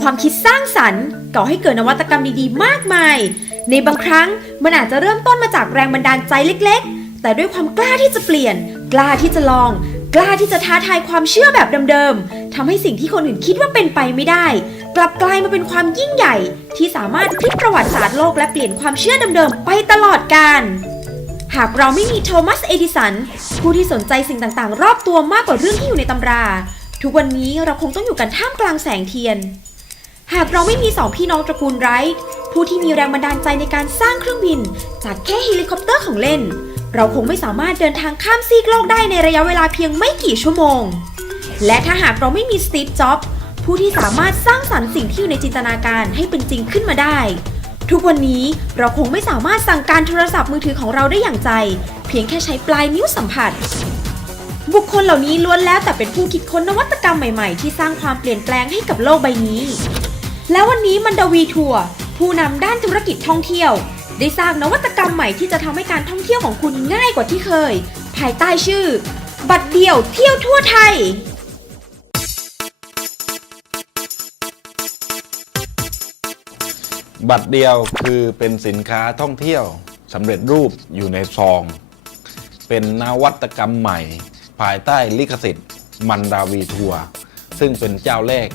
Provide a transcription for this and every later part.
ความคิดสร้างสรรค์ก่อให้เกิดนวัตกรรมดีๆ มากมาย ในบางครั้งมันอาจจะเริ่มต้นมาจากแรงบันดาลใจเล็ก ๆ แต่ด้วยความกล้าที่จะเปลี่ยน กล้าที่จะลอง กล้าที่จะท้าทายความเชื่อแบบเดิมๆทำให้สิ่งที่คนอื่นคิดว่าเป็นไปไม่ได้ กลับกลายมาเป็นความยิ่งใหญ่ ที่สามารถพลิกประวัติศาสตร์โลกและเปลี่ยนความเชื่อเดิมๆไปตลอดกาลหากเราไม่มีโทมัส เอดิสัน ผู้ที่สนใจสิ่งต่างๆ รอบตัวมากกว่าเรื่องที่อยู่ในตำรา ทุกวันนี้เราคงต้องอยู่กันท่ามกลางแสงเทียน หากเราไม่มีสองพี่น้องตระกูลไรท์ผู้ที่มีแรงบันดาลใจในการสร้างเครื่องบิน จากแค่เฮลิคอปเตอร์ของเล่น เราคงไม่สามารถเดินทางข้ามซีกโลกได้ในระยะเวลาเพียงไม่กี่ชั่วโมง และถ้าหากเราไม่มีสตีฟจ็อบผู้ที่สามารถสร้างสรรค์สิ่งที่อยู่ในจินตนาการให้เป็นจริงขึ้นมาได้ ทุกวันนี้เราคงไม่สามารถสั่งการโทรศัพท์มือถือของเราได้อย่างใจ เพียงแค่ใช้ปลายนิ้วสัมผัส บุคคลเหล่านี้ล้วนแล้วแต่เป็นผู้คิดค้นนวัตกรรมใหม่ๆ ที่สร้างความเปลี่ยนแปลงให้กับโลกใบนี้ แล้ววันนี้มันดวีทัวร์ผู้นำด้านธุรกิจท่องเที่ยว ได้สร้างนวัตกรรมใหม่ที่จะทำให้การท่องเที่ยวของคุณง่ายกว่าที่เคย ภายใต้ชื่อ บัตรเดียวเที่ยวทั่วไทยบัตรเดียวคือเป็นสินค้าท่องเที่ยวสำเร็จรูปอยู่ในซอง เป็นนวัตกรรมใหม่ ภายใต้ลิขสิทธิ์มันดาวีทัวร์ซึ่งเป็นเจ้าแรก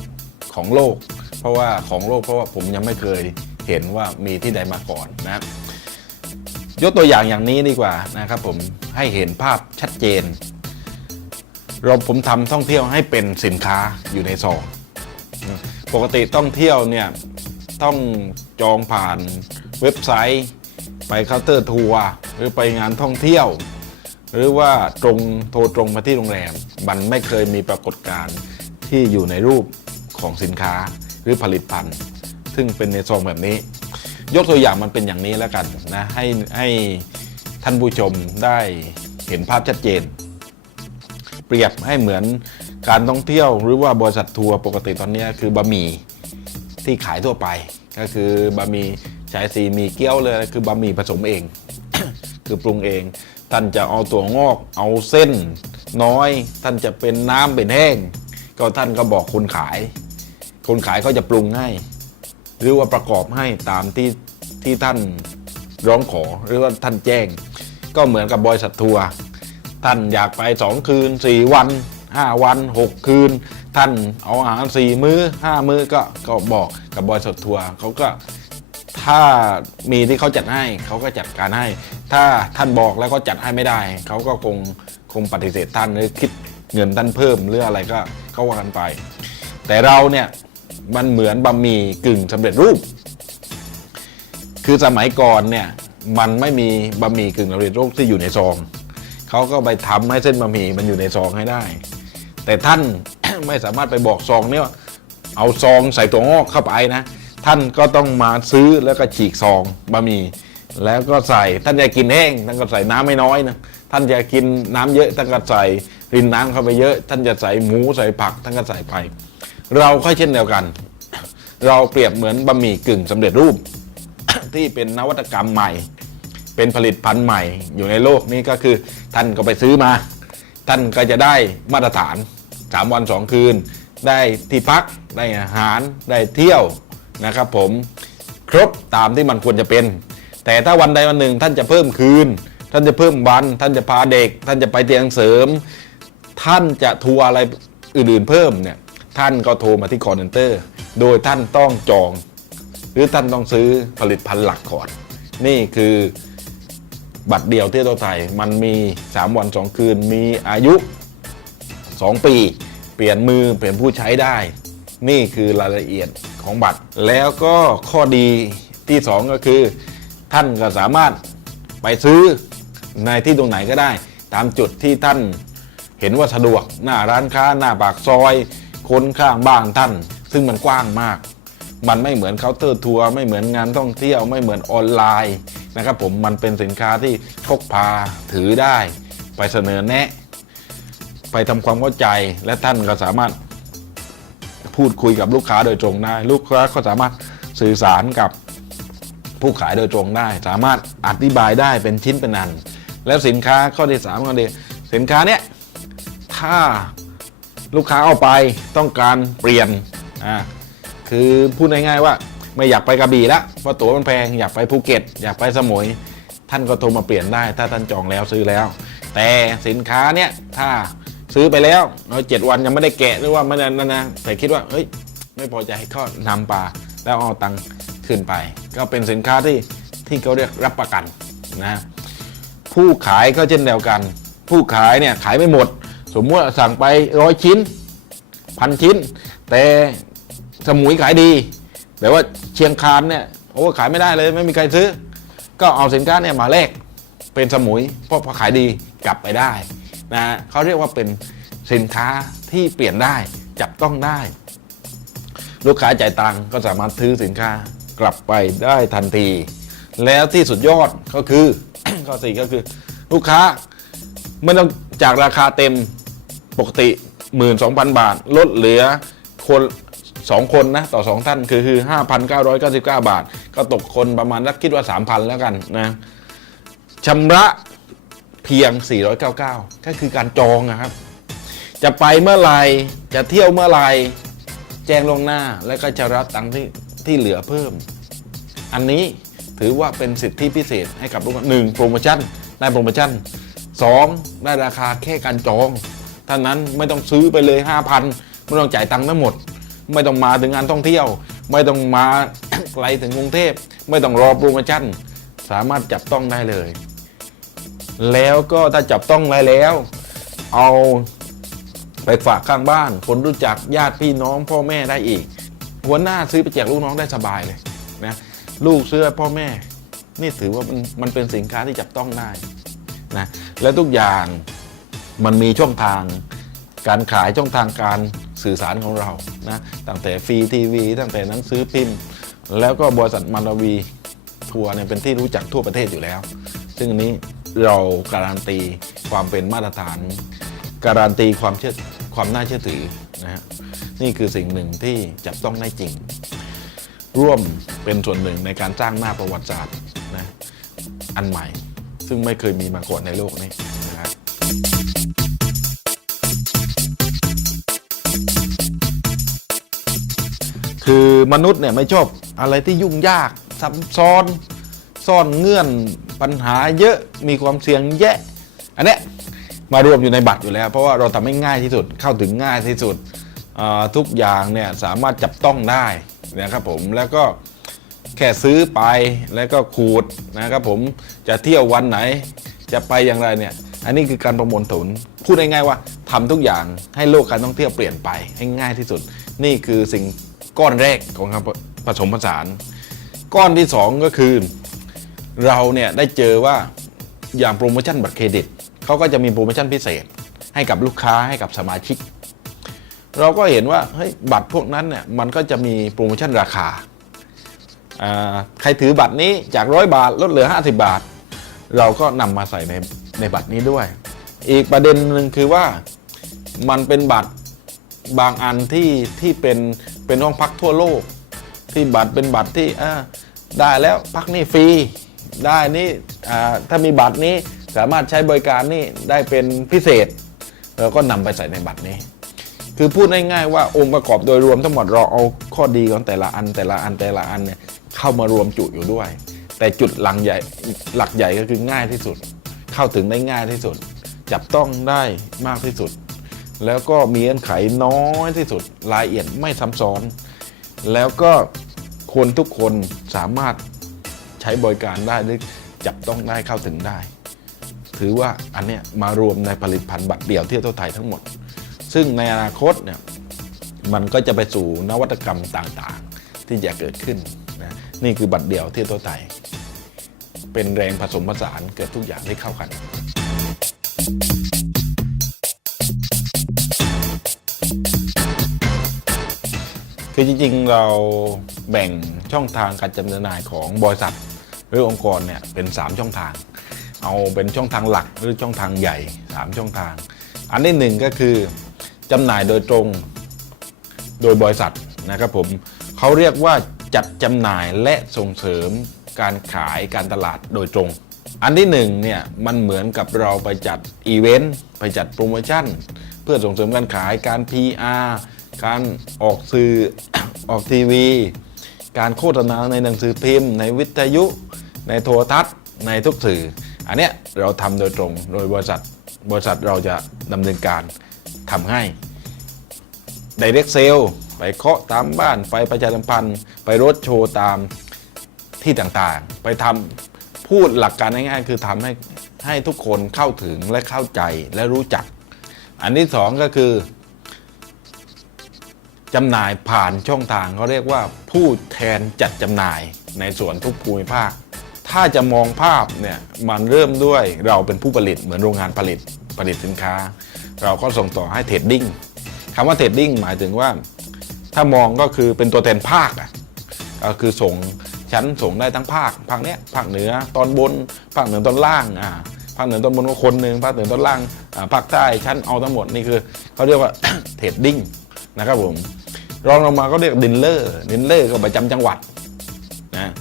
ของโลก เพราะว่าของโลกเพราะว่าผมยังไม่เคยเห็นว่ามีที่ใดมาก่อนนะยกตัวอย่างอย่างนี้ดีกว่านะครับผมให้เห็นภาพชัดเจน เราผมทำท่องเที่ยวให้เป็นสินค้าอยู่ในซองปกติท่องเที่ยวเนี่ยต้องจองผ่านเว็บไซต์ ไปเคาน์เตอร์ทัวร์หรือไปงานท่องเที่ยว หรือว่าตรงโทรตรงมาที่โรงแรม มันไม่เคยมีปรากฏการณ์ที่อยู่ในรูปของสินค้าหรือผลิตภัณฑ์ ซึ่งเป็นในซองแบบนี้ ยกตัวอย่างมันเป็นอย่างนี้แล้วกันนะให้ให้ท่านผู้ชมได้เห็นภาพชัดเจน เปรียบให้เหมือนการท่องเที่ยวหรือว่าบริษัททัวร์ปกติตอนนี้คือบะหมี่ที่ขายทั่วไป ก็คือบะหมี่ฉายสีมีเกี๊ยวเลยคือบะหมี่ผสมเอง คือปรุงเอง ท่านจะเอาตัวงอก เอาเส้น น้อย ท่านจะเป็นน้ำเป็นแห้ง ก็ท่านก็บอกคนขาย คนขายเขาจะปรุงให้หรือว่าประกอบให้ตามที่ที่ท่านร้องขอหรือว่าท่านแจ้ง ก็เหมือนกับบริษัททัวร์ท่านอยากไปสองคืนสี่วันห้าวันหกคืน ท่านเอาอาหารสี่มื้อห้ามื้อก็ก็บอกกับบริษัททัวร์เขาก็ถ้ามีที่เขาจัดให้เขาก็จัดการให้ ถ้าท่านบอกแล้วก็จัดให้ไม่ได้ เขาก็คงคงปฏิเสธท่านหรือคิดเงินท่านเพิ่มหรืออะไรก็ก็ว่ากันไป แต่เราเนี่ยมันเหมือนบะหมี่กึ่งสำเร็จรูป คือสมัยก่อนเนี่ยมันไม่มีบะหมี่กึ่งสำเร็จรูปที่อยู่ในซองเขาก็ไปทำให้เส้นบะหมี่มันอยู่ในซองให้ได้ แต่ท่านไม่สามารถไปบอกซองเนี่ยว่าเอาซองใส่ตัวงอกเข้าไปนะ ท่านก็ต้องมาซื้อแล้วก็ฉีกซองบะหมี่ แล้วก็ใส่ท่านจะกินแห้งท่านก็ใส่น้ำไม่น้อยนะท่านจะกินน้ำเยอะท่านก็ใส่รินน้ำเข้าไปเยอะ ท่านจะใส่หมูใส่ผัก ท่านก็ใส่ไป เราก็เช่นเดียวกัน เราเปรียบเหมือนบะหมี่กึ่งสำเร็จรูป ที่เป็นนวัตกรรมใหม่ เป็นผลิตภัณฑ์ใหม่ อยู่ในโลกนี้ก็คือท่านก็ไปซื้อมา ท่านก็จะได้มาตรฐาน 3 วัน 2 คืน ได้ที่พักได้อาหารได้เที่ยวนะครับผมครบตามที่มันควรจะเป็น แต่ถ้าวันใดวันหนึ่งท่านจะเพิ่มคืน ท่านจะเพิ่มวัน ท่านจะพาเด็ก ท่านจะไปเตียงเสริม ท่านจะทัวร์อะไรอื่นๆเพิ่มเนี่ยท่านก็โทรมาที่คอร์เซนเตอร์ โดยท่านต้องจอง หรือท่านต้องซื้อผลิตภัณฑ์หลักก่อน นี่คือบัตรเดียวเที่ตัวไทยมันมี 3 วัน 2 คืนมีอายุ 2 ปี เปลี่ยนมือเปลี่ยนผู้ใช้ได้ นี่คือรายละเอียดของบัตร แล้วก็ข้อดีที่ 2 ก็คือ ท่านก็สามารถไปซื้อในที่ตรงไหนก็ได้ ตามจุดที่ท่านเห็นว่าสะดวกหน้าร้านค้าหน้าปากซอย คนข้างบ้านท่าน ซึ่งมันกว้างมาก มันไม่เหมือนเคาน์เตอร์ทัวร์ไม่เหมือนงานท่องเที่ยวไม่เหมือนออนไลน์นะครับผมมันเป็นสินค้าที่พกพาถือได้ ไปเสนอแนะ ไปทำความเข้าใจและท่านก็สามารถพูดคุยกับลูกค้าโดยตรงได้ ลูกค้าก็สามารถสื่อสารกับ ผู้ขายโดยตรงได้ สามารถอธิบายได้เป็นชิ้นเป็นอัน แล้วสินค้าข้อที่สามก็ดีสินค้าเนี้ยถ้าลูกค้าเอาไปต้องการเปลี่ยนอ่าคือพูดง่ายๆว่าไม่อยากไปกระบี่ละเพราะตั๋วมันแพงอยากไปภูเก็ต อยากไปสมุย ท่านก็โทรมาเปลี่ยนได้ ถ้าท่านจองแล้วซื้อแล้ว แต่สินค้าเนี่ยถ้าซื้อไปแล้วเราเจ็ดวันยังไม่ได้แกะหรือว่าไม่นั่นนะแต่คิดว่าเฮ้ยไม่พอใจก็นำปลาแล้วเอาตังค์ ขึ้นไป ก็เป็นสินค้าที่ที่เขาเรียกรับประกันนะผู้ขายก็เช่นเดียวกัน ผู้ขายเนี่ยขายไม่หมด สมมติสั่งไปร้อยชิ้นพันชิ้น แต่สมุยขายดี แต่ว่าเชียงคานเนี่ยโอ้ขายไม่ได้เลยไม่มีใครซื้อ ก็เอาสินค้าเนี่ยมาแลกเป็นสมุยเพราะพอขายดีกลับไปได้นะเขาเรียกว่าเป็นสินค้าที่เปลี่ยนได้จับต้องได้ ลูกค้าจ่ายตังก็สามารถซื้อสินค้า กลับไปได้ทันที แล้วที่สุดยอดก็คือ ข้อสี่ก็คือ ลูกค้าไม่ต้องจากราคาเต็มปกติ 12,000 บาท ลดเหลือคนสองคนนะต่อ2ท่านคือคือ5,999 บาท ก็ตกคนประมาณนักคิดว่า 3,000 แล้วกันนะชำระเพียง 499 ก็คือการจองนะครับ จะไปเมื่อไหร่จะเที่ยวเมื่อไหร่แจ้งล่วงหน้า แล้วก็จะรับตังค์ที่ ที่เหลือเพิ่ม อันนี้ถือว่าเป็นสิทธิพิเศษให้กับลูกค้าหนึ่งโปรโมชั่นได้โปรโมชั่นสองได้ราคาแค่การจองท่านั้นไม่ต้องซื้อไปเลย 5,000 ไม่ต้องจ่ายตังค์ทั้งหมด ไม่ต้องมาถึงงานท่องเที่ยว ไม่ต้องมาไกลถึงกรุงเทพ ไม่ต้องรอโปรโมชั่น สามารถจับต้องได้เลย แล้วก็ถ้าจับต้องได้แล้ว เอาไปฝากข้างบ้าน คนรู้จักญาติพี่น้องพ่อแม่ได้อีก หัวหน้าซื้อไปแจกลูกน้องได้สบายเลยนะลูกซื้อพ่อแม่ นี่ถือว่ามันมันเป็นสินค้าที่จับต้องได้นะและทุกอย่างมันมีช่องทางการขายช่องทางการสื่อสารของเรานะตั้งแต่ฟรีทีวีตั้งแต่หนังสือพิมพ์ แล้วก็บริษัทมันดาวีทัวร์เนี่ยเป็นที่รู้จักทั่วประเทศอยู่แล้ว ซึ่งอันนี้เราการันตีความเป็นมาตรฐาน การันตีความเชื่อความน่าเชื่อถือนะฮะ นี่คือสิ่งหนึ่งที่จับต้องได้จริง ร่วมเป็นส่วนหนึ่งในการสร้างหน้าประวัติศาสตร์นะอันใหม่ ซึ่งไม่เคยมีมาก่อนในโลกนี้นะครับคือมนุษย์เนี่ยไม่ชอบอะไรที่ยุ่งยากซับซ้อน ซ่อนเงื่อนปัญหาเยอะมีความเสี่ยงแยะ อันเนี้ยมารวมอยู่ในบัตรอยู่แล้ว เพราะว่าเราทำให้ง่ายที่สุดเข้าถึงง่ายที่สุด ทุกอย่างเนี่ยสามารถจับต้องได้นะครับผมแล้วก็แค่ซื้อไปแล้วก็ขูดนะครับผมจะเที่ยววันไหน จะไปอย่างไรเนี่ยอันนี้คือการประมวลผลพูดง่ายๆว่าทำทุกอย่างให้โลกการท่องเที่ยวเปลี่ยนไปให้ง่ายที่สุด นี่คือสิ่งก้อนแรกของการผสมผสาน ก้อนที่สองก็คือ เราเนี่ยได้เจอว่าอย่างโปรโมชั่นบัตรเครดิตเขาก็จะมีโปรโมชั่นพิเศษ ให้กับลูกค้าให้กับสมาชิก เราก็เห็นว่าเฮ้ยบัตรพวกนั้นเนี่ยมันก็จะมีโปรโมชั่นราคา ใครถือบัตรนี้จากร้อยบาทลดเหลือ 50 บาท เราก็นำมาใส่ในในบัตรนี้ด้วย อีกประเด็นหนึ่งคือว่ามันเป็นบัตรบางอันที่ที่เป็นเป็นห้องพักทั่วโลก ที่บัตรเป็นบัตรที่ได้แล้วพักนี่ฟรี ได้นี่ถ้ามีบัตรนี้สามารถใช้บริการนี่ได้เป็นพิเศษ เราก็นำไปใส่ในบัตรนี้ คือพูดง่ายๆว่าองค์ประกอบโดยรวมทั้งหมดเราเอาข้อดีของแต่ละอันแต่ละอันแต่ละอันเนี่ยเข้ามารวมจุอยู่ด้วย แต่จุดหลังใหญ่หลักใหญ่ก็คือง่ายที่สุด เข้าถึงได้ง่ายที่สุด จับต้องได้มากที่สุด แล้วก็มีเงื่อนไขน้อยที่สุดรายละเอียดไม่ซ้ำซ้อน แล้วก็คนทุกคนสามารถใช้บริการได้หรือจับต้องได้เข้าถึงได้ ถือว่าอันเนี้ยมารวมในผลิตภัณฑ์บัตรเดี่ยวเที่ยวทั่วไทยทั้งหมด ซึ่งในอนาคตเนี่ยมันก็จะไปสู่นวัตกรรมต่างๆ ที่จะเกิดขึ้นนะนี่คือบัตรเดี่ยวที่ยวทั่วไทย เป็นแรงผสมผสานเกิดทุกอย่างได้เข้ากัน คือจริงๆเราแบ่งช่องทางการจำหน่ายของบริษัทหรือองค์กรเนี่ยเป็น 3 ช่องทาง เอาเป็นช่องทางหลักหรือช่องทางใหญ่ 3 ช่องทาง อันที่หนึ่งก็คือ จำหน่ายโดยตรงโดยบริษัทนะครับผมเขาเรียกว่าจัดจำหน่ายและส่งเสริมการขายการตลาดโดยตรง อันที่หนึ่งเนี่ยมันเหมือนกับเราไปจัดอีเวนต์ไปจัดโปรโมชั่น เพื่อส่งเสริมการขายการ PR การออกสื่อออกทีวี การโฆษณาในหนังสือพิมพ์ ในวิทยุ ในโทรทัศน์ ในทุกสื่อ อันเนี้ยเราทำโดยตรงโดยบริษัทบริษัทเราจะดำเนินการ ทำให้ Direct Sale ไปเคาะตามบ้านไปประชาสัมพันธ์ ไปรถโชว์ตามที่ต่างๆ ไปทำพูดหลักการง่ายๆคือทำให้ให้ทุกคนเข้าถึงและเข้าใจและรู้จัก อันที่สองก็คือจำหน่ายผ่านช่องทางเขาเรียกว่าผู้แทนจัดจำหน่ายในส่วนทุกภูมิภาค ถ้าจะมองภาพเนี่ยมันเริ่มด้วยเราเป็นผู้ผลิตเหมือนโรงงานผลิตผลิตสินค้า เราก็ส่งต่อให้เทรดดิ้งคำว่าเทรดดิ้งหมายถึงว่า ถ้ามองก็คือเป็นตัวแทนภาคอะก็คือส่งชั้นส่งได้ทั้งภาค ภาคเนี้ยภาคเหนือตอนบน ภาคเหนือตอนล่างอ่าภาคเหนือตอนบนก็คนหนึ่งภาคเหนือตอนล่างอ่าภาคใต้ชั้นเอาทั้งหมดนี่คือเขาเรียกว่าเทรดดิ้งนะครับผมรองลงมาก็เรียกดินเลอร์ดินเลอร์ก็ประจำจังหวัดนะ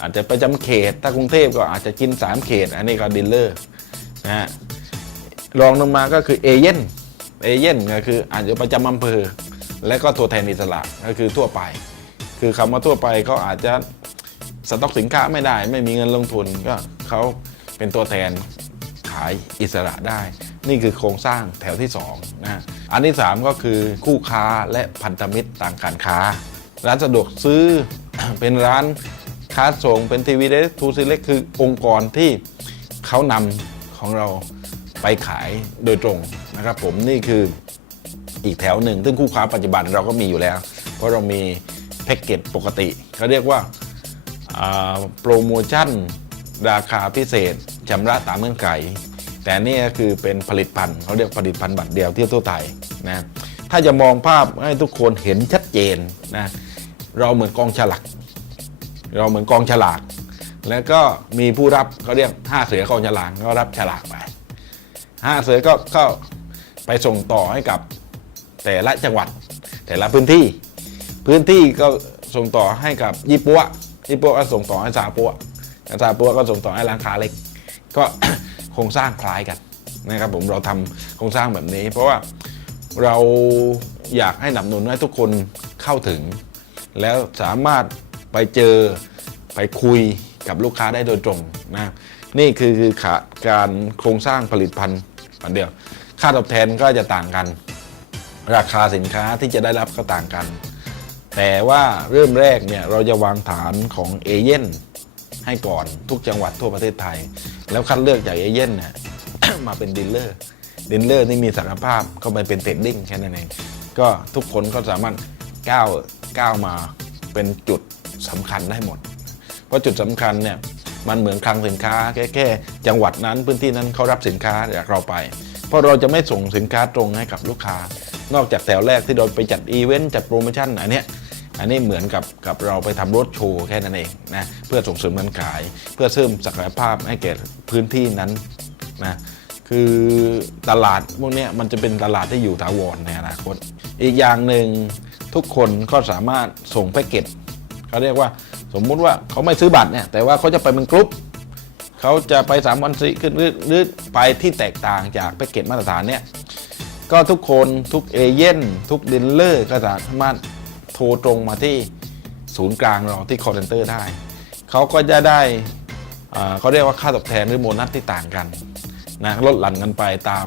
อาจจะประจำเขตถ้ากรุงเทพก็อาจจะกิน 3 เขต อันนี้ก็ดินเลอร์นะฮะ รองลงมาก็คือเอเย่นเอเย่นก็คืออาจจะประจำอำเภอ และก็ตัวแทนอิสระก็คือทั่วไป คือคำว่าทั่วไปก็อาจจะสต็อกสินค้าไม่ได้ ไม่มีเงินลงทุนก็เขาเป็นตัวแทนขายอิสระได้ นี่คือโครงสร้างแถวที่2นะอันที่ 3 ก็คือคู่ค้าและพันธมิตรต่างการค้า ร้านสะดวกซื้อเป็นร้านค้าส่งเป็นทีวีเดทูซีเล็กคือองค์กรที่เขานำของเรา ไปขายโดยตรงนะครับผมนี่คืออีกแถวหนึ่ง ซึ่งคู่ค้าปัจจุบันเราก็มีอยู่แล้ว เพราะเรามีแพ็กเกจปกติเขาเรียกว่าโปรโมชั่น ราคาพิเศษชำระตามเงื่อนไข แต่นี่ก็คือเป็นผลิตภัณฑ์เขาเรียกผลิตภัณฑ์บัตรเดียวเที่ยวทั่วไทยนะถ้าจะมองภาพให้ทุกคนเห็นชัดเจนนะเราเหมือนกองฉลากเราเหมือนกองฉลาก แล้วก็มีผู้รับเขาเรียกห้าเสือกองฉลากก็รับฉลากไป ห้าเสือก็ก็ไปส่งต่อให้กับแต่ละจังหวัด แต่ละพื้นที่ พื้นที่ก็ส่งต่อให้กับยี่ปัวยี่ปัวก็ส่งต่อให้ซาปัวซาปัวก็ส่งต่อให้ร้านค้าเล็ก ก็โครงสร้างคล้ายกันนะครับผมเราทำโครงสร้างแบบนี้ เพราะว่าเราอยากให้หนับหนุนให้ทุกคนเข้าถึง แล้วสามารถไปเจอไปคุยกับลูกค้าได้โดยตรงนะนี่คือคือขาการโครงสร้างผลิตภัณฑ์ อันเดียว ค่าตอบแทนก็จะต่างกัน ราคาสินค้าที่จะได้รับก็ต่างกัน แต่ว่าเริ่มแรกเนี่ยเราจะวางฐานของเอเย่นให้ก่อนทุกจังหวัดทั่วประเทศไทย แล้วคัดเลือกจากเอเย่นเนี่ยมาเป็นดีลเลอร์ดีลเลอร์นี่มีศักยภาพเข้าไปเป็นเทรดดิ้งแค่นั้นเองก็ทุกคนก็สามารถก้าวก้าวมาเป็นจุดสำคัญได้หมด เพราะจุดสำคัญเนี่ย มันเหมือนคลังสินค้าแค่แค่จังหวัดนั้นพื้นที่นั้นเขารับสินค้าจากเราไป เพราะเราจะไม่ส่งสินค้าตรงให้กับลูกค้า นอกจากแถวแรกที่เราไปจัดอีเวนต์จัดโปรโมชั่นอันเนี้ยอันนี้เหมือนกับกับเราไปทำรถโชว์แค่นั้นเองนะเพื่อส่งเสริมการขาย เพื่อเสริมศักยภาพให้แก่พื้นที่นั้นนะคือตลาดพวกนี้มันจะเป็นตลาดที่อยู่ถาวรในอนาคต อีกอย่างหนึ่งทุกคนก็สามารถส่งแพ็กเกจเขาเรียกว่า สมมุติว่าเขาไม่ซื้อบัตรเนี่ยแต่ว่าเขาจะไปเป็นกรุ๊ปเขาจะไป3วันสี่ขึ้นหรือไปที่แตกต่างจากแพ็กเกจมาตรฐานเนี่ยก็ทุกคนทุกเอเย่นทุกดิลเลอร์ก็สามารถโทรตรงมาที่ศูนย์กลางเราที่ call center ได้ เขาก็จะได้เขาเรียกว่าค่าตอบแทนหรือโบนัสที่ต่างกันนะลดหลั่นกันไปตาม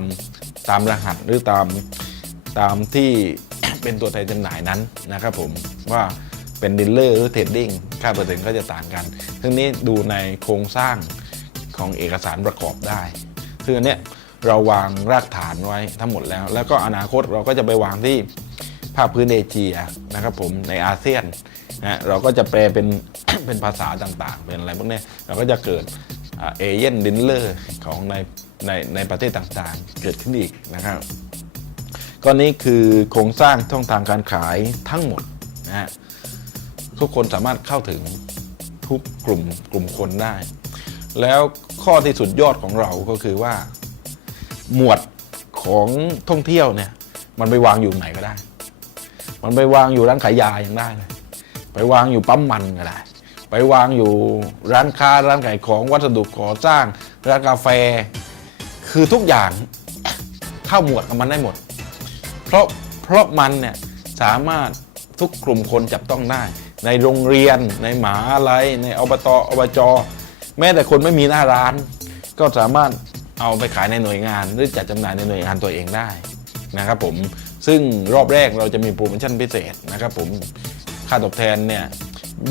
ตามรหัสหรือตามตามที่เป็นตัวแทนจำหน่ายนั้นนะครับผมว่าเป็นดิลเลอร์หรือเทรดดิ้ง ค่าเปอร์เซ็นต์ก็จะต่างกัน ซึ่งนี้ดูในโครงสร้างของเอกสารประกอบได้คืออันเนี้ยเราวางรากฐานไว้ทั้งหมดแล้ว แล้วก็อนาคตเราก็จะไปวางที่ภาคพื้นเอเชียนะครับผมในอาเซียนนะเราก็จะแปลเป็นเป็นภาษาต่างๆ เป็นอะไรพวกนี้เราก็จะเกิดเอเย่นดินเลอร์ของในในในประเทศต่างๆ เกิดขึ้นอีกนะครับก็นี่คือโครงสร้างช่องทางการขายทั้งหมดนะฮะ ทุกคนสามารถเข้าถึงทุกกลุ่มกลุ่มคนได้ แล้วข้อที่สุดยอดของเราก็คือว่า หมวดของท่องเที่ยวเนี่ย มันไปวางอยู่ไหนก็ได้ มันไปวางอยู่ร้านขายยายังได้เลยไปวางอยู่ปั๊มมันก็ได้ ไปวางอยู่ร้านค้าร้านขายของวัสดุก่อสร้าง ร้านกาแฟ คือทุกอย่างเข้าหมวดกับมันได้หมด เพราะเพราะมันเนี่ยสามารถทุกกลุ่มคนจับต้องได้ ในโรงเรียน ในหมหาลัยในอบตอบจ แม้แต่คนไม่มีหน้าร้าน ก็สามารถเอาไปขายในหน่วยงาน หรือจัดจำหน่ายในหน่วยงานตัวเองได้นะครับผมซึ่งรอบแรกเราจะมีโปรโมชั่นพิเศษนะครับผมค่าตอบแทนเนี่ย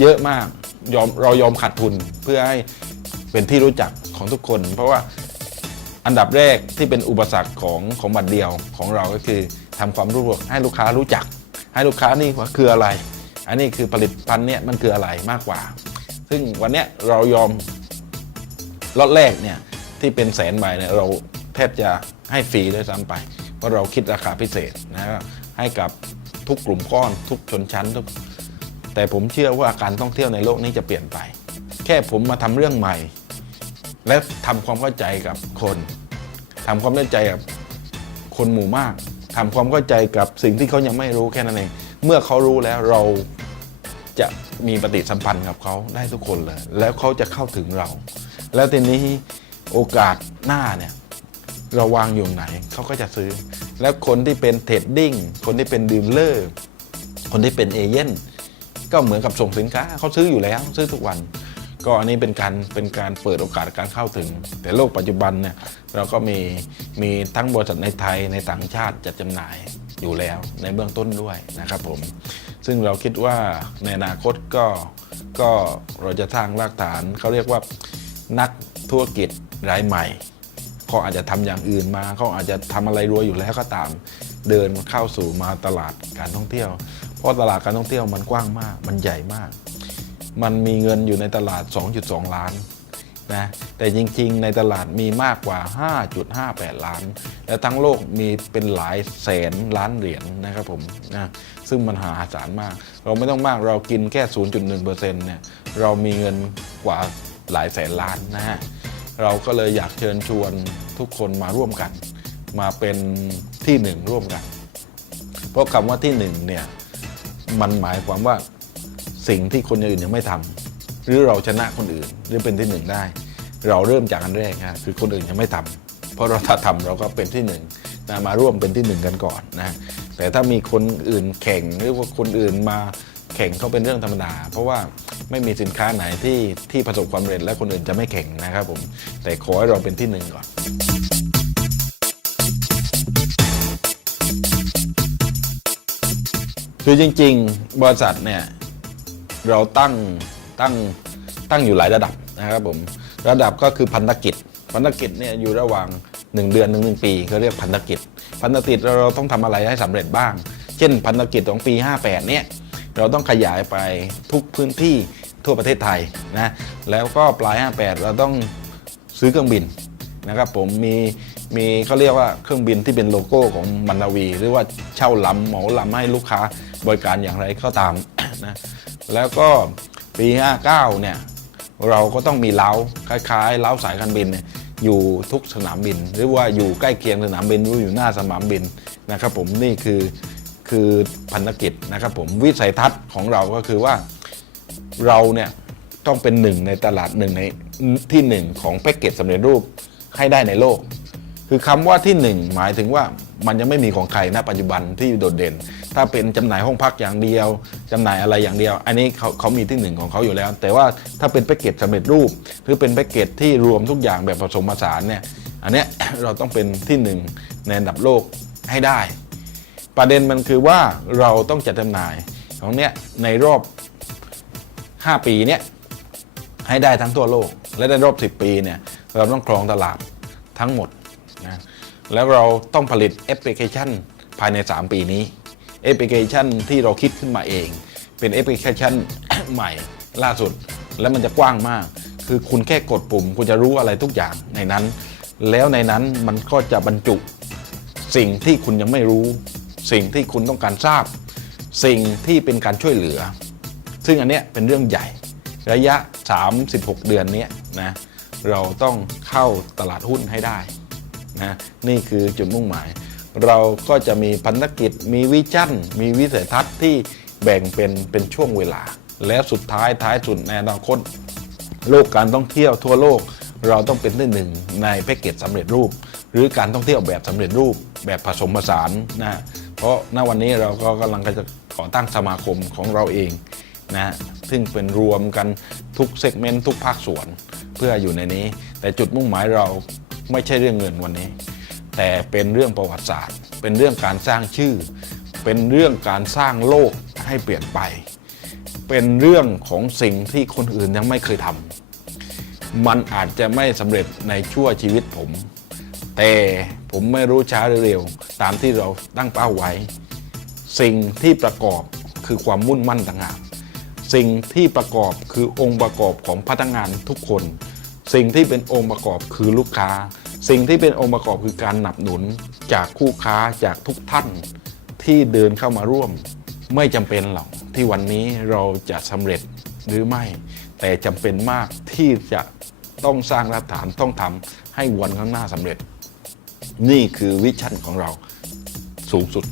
เยอะมากยอมเรายอมขาดทุนเพื่อให้เป็นที่รู้จักของทุกคน เพราะว่าอันดับแรกที่เป็นอุปสรรคของของบัตรเดียวของเราก็คือทำความรู้ให้ลูกค้ารู้จัก ให้ลูกค้านี่ว่าคืออะไร อันนี้คือผลิตภัณฑ์เนี่ยมันคืออะไรมากกว่า ซึ่งวันเนี้ยเรายอมล็อตแรกเนี่ยที่เป็นแสนใบเนี่ยเราแทบจะให้ฟรีด้วยซ้ำไป เพราะเราคิดราคาพิเศษนะครับให้กับทุกกลุ่มก้อน ทุกชนชั้นทุกแต่ผมเชื่อว่าการท่องเที่ยวในโลกนี้จะเปลี่ยนไป แค่ผมมาทำเรื่องใหม่ และทำความเข้าใจกับคนทำความเข้าใจกับคนหมู่มากทำความเข้าใจกับสิ่งที่เขายังไม่รู้แค่นั้นเอง เมื่อเขารู้แล้วเรา จะมีปฏิสัมพันธ์กับเขาได้ทุกคนเลย แล้วเขาจะเข้าถึงเรา แล้วทีนี้โอกาสหน้าเนี่ยเราวางอยู่ไหนเขาก็จะซื้อ แล้วคนที่เป็นเทรดดิ้งคนที่เป็นดีลเลอร์คนที่เป็นเอเย่นก็เหมือนกับส่งสินค้าเขาซื้ออยู่แล้วซื้อทุกวัน ก็อันนี้เป็นการเป็นการเปิดโอกาสการเข้าถึง แต่โลกปัจจุบันเนี่ยเราก็มีมีทั้งบริษัทในไทยในต่างชาติจัดจำหน่าย อยู่แล้วในเบื้องต้นด้วยนะครับผม ซึ่งเราคิดว่าในอนาคตก็ก็เราจะสร้างรากฐานเขาเรียกว่านักธุรกิจรายใหม่เขาอาจจะทำอย่างอื่นมาเขาอาจจะทำอะไรรวยอยู่แล้วก็ตาม เดินเข้าสู่มาตลาดการท่องเที่ยว เพราะตลาดการท่องเที่ยวมันกว้างมาก มันใหญ่มาก มันมีเงินอยู่ในตลาด 2.2 ล้าน นะแต่จริงๆ ในตลาดมีมากกว่า 5.58 ล้าน และทั้งโลกมีเป็นหลายแสนล้านเหรียญนะครับผมนะซึ่งมันหาศาลมาก เราไม่ต้องมากเรากินแค่ 0.1%เนี่ยเรามีเงินกว่าหลายแสนล้านนะฮะเราก็เลยอยากเชิญชวนทุกคนมาร่วมกัน มาเป็นที่หนึ่งร่วมกัน เพราะคำว่าที่หนึ่งเนี่ยมันหมายความว่าสิ่งที่คนอื่นยังไม่ทำ รือเราชนะคนอื่นหรือเป็นที่หนึ่งได้ เราเริ่มจากอันแรกนะคือคนอื่นยังไม่ทำเพราะเราถ้าทำเราก็เป็นที่หนึ่งนะมาร่วมเป็นที่หนึ่งกันก่อนนะแต่ถ้ามีคนอื่นแข่งหรือว่าคนอื่นมาแข่งก็เป็นเรื่องธรรมดา เพราะว่าไม่มีสินค้าไหนที่ที่ประสบความสำเร็จและคนอื่นจะไม่แข่งนะครับผมแต่ขอให้เราเป็นที่หนึ่งก่อนคือจริง ๆ บริษัทเนี่ยเราตั้ง ตั้งตั้งอยู่หลายระดับนะครับผมระดับก็คือพันธกิจ พันธกิจเนี่ยอยู่ระหว่าง 1 เดือนถึงหนึ่งปีเขาเรียกพันธกิจ พันธกิจเราต้องทำอะไรให้สำเร็จบ้าง เช่น พันธกิจของปี 58 เนี่ยเราต้องขยายไปทุกพื้นที่ทั่วประเทศไทยนะแล้วก็ปลาย 58 เราต้องซื้อเครื่องบินนะครับผมมีมีเขาเรียกว่าเครื่องบินที่เป็นโลโก้ของมันนาวี หรือว่าเช่าลำเหมาลำให้ลูกค้าบริการอย่างไรก็ตามนะแล้วก็ ปี 59 เนี่ย เราก็ต้องมีเล้าคล้ายๆเล้าสายการบินเนี่ยอยู่ทุกสนามบิน หรือว่าอยู่ใกล้เคียงสนามบินหรืออยู่หน้าสนามบินนะครับผมนี่คือคือพันธกิจนะครับผมวิสัยทัศน์ของเราก็คือว่าเราเนี่ยต้องเป็นหนึ่งในตลาดหนึ่งในที่หนึ่งของแพ็กเกจสำเร็จรูปให้ได้ในโลก คือคำว่าที่หนึ่งหมายถึงว่า มันยังไม่มีของใครณปัจจุบันที่โดดเด่น ถ้าเป็นจำหน่ายห้องพักอย่างเดียวจำหน่ายอะไรอย่างเดียว อันนี้เขาเขามีที่หนึ่งของเขาอยู่แล้ว แต่ว่าถ้าเป็นแพ็กเกจสำเร็จรูป หรือเป็นแพ็กเกจที่รวมทุกอย่างแบบผสมผสานเนี่ยอันเนี้ยเราต้องเป็นที่หนึ่งในอันดับโลกให้ได้ ประเด็นมันคือว่าเราต้องจัดจำหน่ายของเนี้ยในรอบ 5 ปีเนี้ยให้ได้ทั้งทั่วโลก และในรอบ 10 ปีเนี่ยเราต้องครองตลาดทั้งหมดนะ แล้วเราต้องผลิตแอปพลิเคชันภายใน 3 ปีนี้แอปพลิเคชันที่เราคิดขึ้นมาเอง เป็นแอปพลิเคชันใหม่ล่าสุด แล้วมันจะกว้างมาก คือคุณแค่กดปุ่ม คุณจะรู้อะไรทุกอย่างในนั้น แล้วในนั้นมันก็จะบรรจุ สิ่งที่คุณยังไม่รู้ สิ่งที่คุณต้องการทราบ สิ่งที่เป็นการช่วยเหลือ ซึ่งอันเนี้ยเป็นเรื่องใหญ่ ระยะ 36 เดือนนี้นะเราต้องเข้าตลาดหุ้นให้ได้ นะนี่คือจุดมุ่งหมาย เราก็จะมีพันธกิจ มีวิชั่น มีวิสัยทัศน์ที่แบ่งเป็นเป็นช่วงเวลา แล้วสุดท้ายท้ายสุดในอนาคตโลกการท่องเที่ยวทั่วโลกเราต้องเป็นที่หนึ่งในแพ็กเกจสำเร็จรูป หรือการท่องเที่ยวแบบสำเร็จรูป แบบผสมผสานนะเพราะณวันนี้เราก็กำลังจะก่อตั้งสมาคมของเราเองนะซึ่งเป็นรวมกันทุกเซกเมนต์ทุกภาคส่วนเพื่ออยู่ในนี้ แต่จุดมุ่งหมายเรา ไม่ใช่เรื่องเงินวันนี้ แต่เป็นเรื่องประวัติศาสตร์ เป็นเรื่องการสร้างชื่อ เป็นเรื่องการสร้างโลกให้เปลี่ยนไป เป็นเรื่องของสิ่งที่คนอื่นยังไม่เคยทำมันอาจจะไม่สำเร็จในชั่วชีวิตผม แต่ผมไม่รู้ช้าหรือเร็ว ตามที่เราตั้งเป้าไว้ สิ่งที่ประกอบคือความมุ่นมั่นต่างหากสิ่งที่ประกอบคือองค์ประกอบของพนักงานทุกคน สิ่งที่เป็นองค์ประกอบคือลูกค้า สิ่งที่เป็นองค์ประกอบคือการหนับหนุนจากคู่ค้าจากทุกท่านที่เดินเข้ามาร่วม ไม่จำเป็นหรอกที่วันนี้เราจะสำเร็จหรือไม่ แต่จำเป็นมากที่จะต้องสร้างรากฐานต้องทำให้วันข้างหน้าสำเร็จ นี่คือวิชั่นของเราสูงสุด